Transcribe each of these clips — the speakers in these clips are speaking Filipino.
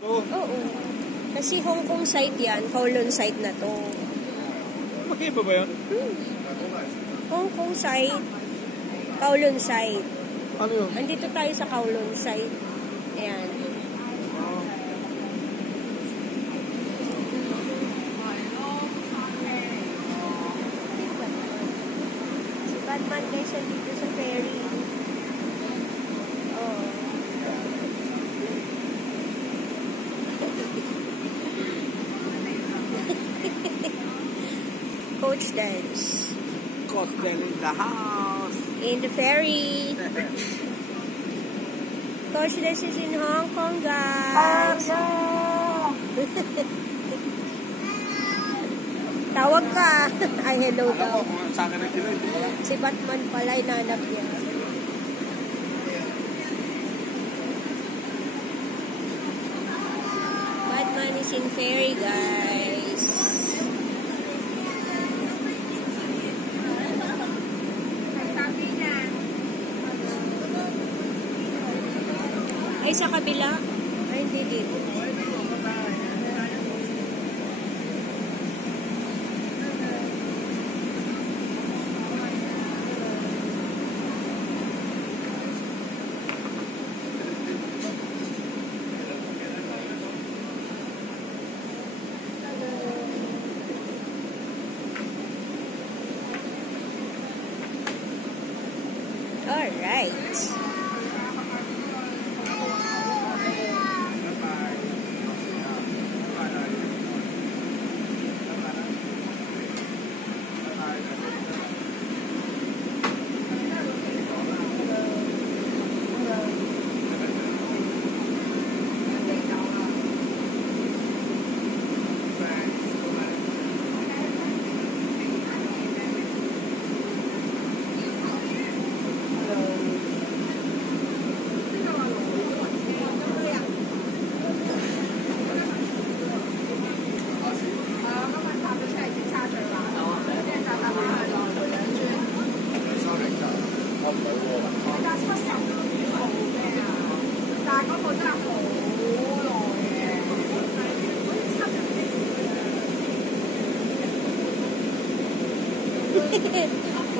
Oo. Kasi Hong Kong site yan, Kowloon site na to. Magkaiba ba yun? Hong Kong site, Kowloon site. Ano yun? Andito tayo sa Kowloon site. Ayan. Si Batman guys, dito sa ferry. Oh. Coach dance. Coach dance in the house. In the ferry. Coach dance is in Hong Kong, guys. Tawag ka. Ay, hello daw. Si Batman pala, inanap niya. Batman is in ferry, guys. Ay, sa kabila? Ay, hindi dito. All right.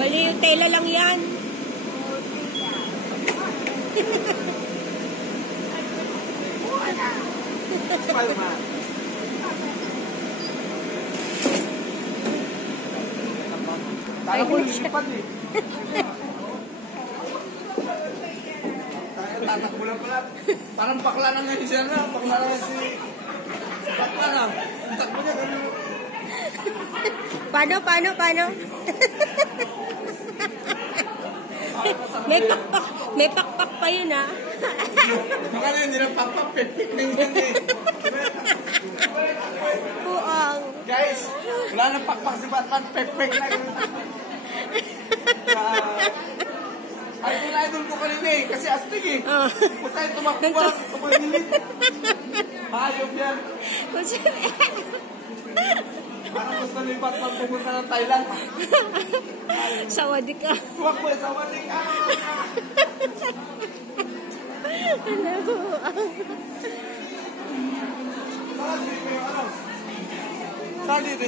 Wala yung tela lang yan. Spider-Man. Tayo ko lilipat eh. Tatakbo lang pala. Parang bakla na ngayon siya na. Bakla na si... Bakla na. Ang takbo niya ganun. Paano? May pakpak pa yun, ha? Baka na yun, hindi na pakpak. Pipik na yun eh. Puang. Guys, wala nang pakpak si Batman. Pipik na yun. Idol ko kanina eh. Kasi astig eh. Kung tayo tumakbo, tumahilit. Hayop yan. Parang gusto ni Batman pumunta ng Thailand. Sawadik ka. Huwag mo, sawadik ka. Ano? Saan dito?